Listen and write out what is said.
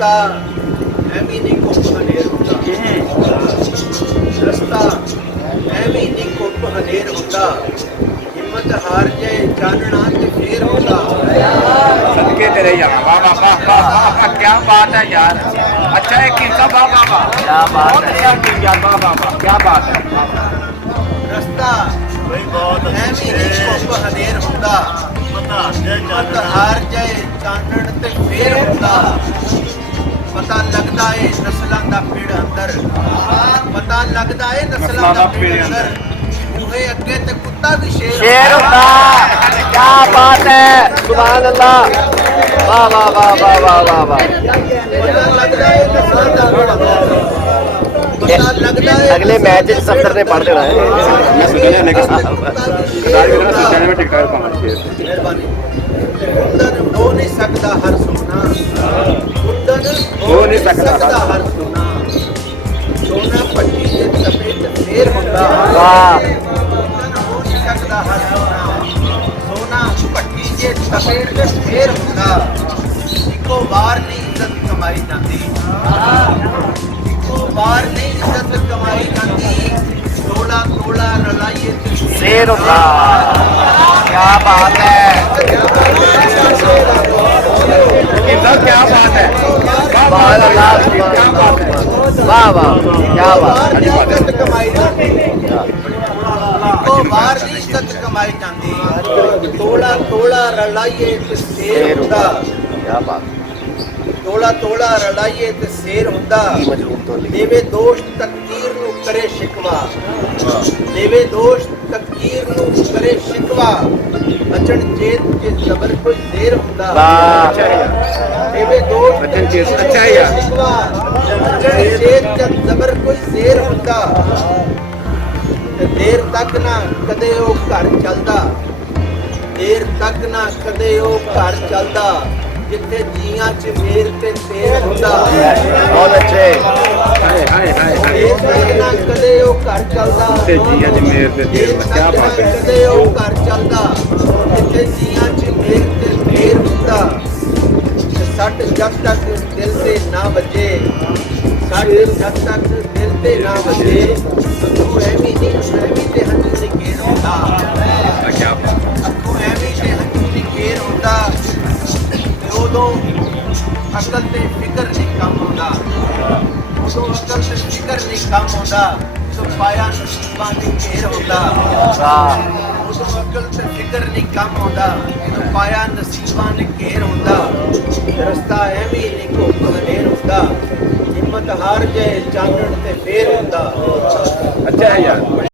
ਰਸਤਾ ਐਵੇਂ ਨਹੀਂ ਘੁੱਪ ਹਨੇਰ ਹੁੰਦਾ ਰਸਤਾ ਐਵੇਂ ਨਹੀਂ ਘੁੱਪ ਹਨੇਰ ਹੁੰਦਾ ਹਿੰਮਤ ਹਾਰ ਜਾਏ ਚਾਨਣਾ ਤੇ ਫੇਰ ਹੁੰਦਾ सदके तेरे यार वाह वाह वाह वाह वाह वाह क्या बात है यार अच्छा है किस्सा वाह वाह वाह क्या बात है यार वाह वाह वाह क्या बात है ਰਸਤਾ ਐਵੇਂ ਨਹੀਂ ਘੁੱਪ ਹਨੇਰ ਹੁੰਦਾ ਹਿੰਮਤ ਹਾਰ ਜਾਏ ਚਾਨਣ ਤੇ ਫੇਰ ਹੁੰਦਾ ਪਤਾ ਲੱਗਦਾ ਏ ਨਸਲਾਂ ਦਾ ਪੀੜ ਅੰਦਰ ਪਤਾ ਲੱਗਦਾ ਏ ਨਸਲਾਂ ਦਾ ਪੀੜ ਅੰਦਰ ਉਹੇ ਅੱਗੇ ਤੇ ਕੁੱਤਾ ਵੀ शेर होता क्या बात है सुभान अल्लाह वाह वाह वाह वाह वाह वाह वाह ਪਤਾ ਲੱਗਦਾ ਏ ਨਸਲਾਂ ਦਾ ਪੀੜ ਅੰਦਰ ਪਤਾ ਲੱਗਦਾ ਏ अगले मैच सफर ने पढ़ देना है मैं सोचा नहीं कि ਮਿਹਰਬਾਨੀ ਕੁੰਦਨ ਹੋ ਨਹੀਂ ਸਕਦਾ ਹਰ ਸੋਨਾ ਕੁੰਦਨ ਹੋ ਨਹੀਂ ਸਕਦਾ ਹਰ ਸੋਨਾ ਸੋਨਾ ਪੱਟੀ ਦੇ ਤਪੇਟ ਫੇਰ ਹੁੰਦਾ वाह ਕੁੰਦਨ ਹੋ ਨਹੀਂ ਸਕਦਾ ਹਰ ਸੋਨਾ ਸੋਨਾ ਪੱਟੀ ਦੇ ਤਪੇਟ ਤੇ ਫੇਰ ਹੁੰਦਾ ਇੱਕੋ ਵਾਰ ਨਹੀਂ ਇੱਜ਼ਤ ਕਮਾਈ ਜਾਂਦੀ ਇੱਕੋ ਵਾਰ ਨਹੀਂ ਇੱਜ਼ਤ ਕਮਾਈ ਜਾਂਦੀ ਤੋਲਾ ਤੋਲਾ ਰਲਾਈਏ ਤੇ शेर होता क्या बात है किस्सा क्या बात है वाह वाह सुभान अल्लाह क्या बात है वाह वाह क्या बात ਇੱਜ਼ਤ ਕਮਾਈ ਜਾਂਦੀ ਇੱਕੋ ਵਾਰ ਦੀ ਇੱਜ਼ਤ ਕਮਾਈ ਜਾਂਦੀ ਤੋਲਾ ਤੋਲਾ ਰਲਾਈਏ ਤੇ ਸ਼ੇਰ ਹੁੰਦਾ क्या बात ਤੋਲਾ ਤੋਲਾ ਰਲਾਈਏ ਤੇ ਸ਼ੇਰ ਹੁੰਦਾ मजलूम तो नहीं ਦੇਵੇ ਦੋਸ਼ ਤਕਦੀਰ ਨੂੰ ਕਰੇ ਸ਼ਿਕਵਾ ਦੇਵੇ ਦੋਸ਼ ਤਕਦੀਰ ਨੂੰ ਕਰੇ ਸ਼ਿਕਵਾ ਅਚਣ ਚੇਤ ਜੇ ਜ਼ਬਰ ਕੋਈ ਦੇਰ ਹੁੰਦਾ वाह ਦੇਵੇ ਦੋਸ਼ ਅਚਣ ਚੇਤ, ਅੱਛਾ ਹੈ ਯਾਰ। ਸ਼ਿਕਵਾ ਅਚਣ ਚੇਤ ਜਦ ਜ਼ਬਰ ਕੋਈ ਦੇਰ ਹੁੰਦਾ ਤੇ ਦੇਰ ਤੱਕ ਨਾ ਕਦੇ ਉਹ ਘਰ ਚੱਲਦਾ ਦੇਰ ਤੱਕ ਨਾ ਕਦੇ ਉਹ ਘਰ ਚੱਲਦਾ ਜਿੱਥੇ ਜੀਆਂ ਚ ਮੇਰ ਤੇ ਤੇਰ ਹੁੰਦਾ बहुत अच्छे हाय हाय हाय हाय ਦੇਰ ਤੱਕ ਨਾ ਕਦੇ ਉਹ ਘਰ ਚੱਲਦਾ ਤੇ ਜੀਆਂ ਚ ਮੇਰ ਤੇ ਤੇਰ ਹੁੰਦਾ, ਕਿਆ ਬਾਤ ਹੈ। ਕਦੇ ਉਹ ਘਰ ਚੱਲਦਾ ਜਿੱਥੇ ਜੀਆਂ ਚ ਮੇਰ ਤੇ ਤੇਰ ਹੁੰਦਾ ਤੇ ਸੱਟ ਜਦ ਤੱਕ ਦਿਲ ਤੇ ਨਾ ਵੱਜੇ ਸੱਟ ਜਦ ਤੱਕ ਦਿਲ ਤੇ ਨਾ ਵੱਜੇ ਤੂੰ ਐਵੇਂ ਨਹੀਂ ਤੇ ਹੰਝੂ ਨਹੀਂ ਕੇਰ ਹੁੰਦਾ क्या बात ਅੱਖੋਂ ਐਵੇਂ ਤੇ ਹੰਝੂ ਨਹੀਂ ਕੇਰ ਹੁੰਦਾ ਤੇ ਉਦੋਂ ਅਕਲ ਤੇ ਫਿਕਰ ਨਹੀਂ ਕੰਮ ਹੁੰਦਾ ਉਦੋਂ ਅਕਲ ਤੇ ਫਿਕਰ ਨਹੀਂ ਕੰਮ ਹੁੰਦਾ ਸੋ ਪਾਇਆ ਨਸੀਬਾਂ ਦੇ ਘੇਰ ਹੁੰਦਾ वाह ਉਦੋਂ ਅਕਲ ਤੇ ਫਿਕਰ ਨਹੀਂ ਕੰਮ ਹੁੰਦਾ ਜਦੋਂ ਪਾਇਆ ਨਸੀਬਾਂ ਦੇ ਘੇਰ ਹੁੰਦਾ ਰਸਤਾ ਐਵੇਂ ਨਹੀਂ ਘੁੱਪ ਹਨੇਰ ਹੁੰਦਾ ਹਿੰਮਤ ਹਾਰ ਜਾਏ ਚਾਨਣ ਤੇ ਫੇਰ ਹੁੰਦਾ अच्छा है यार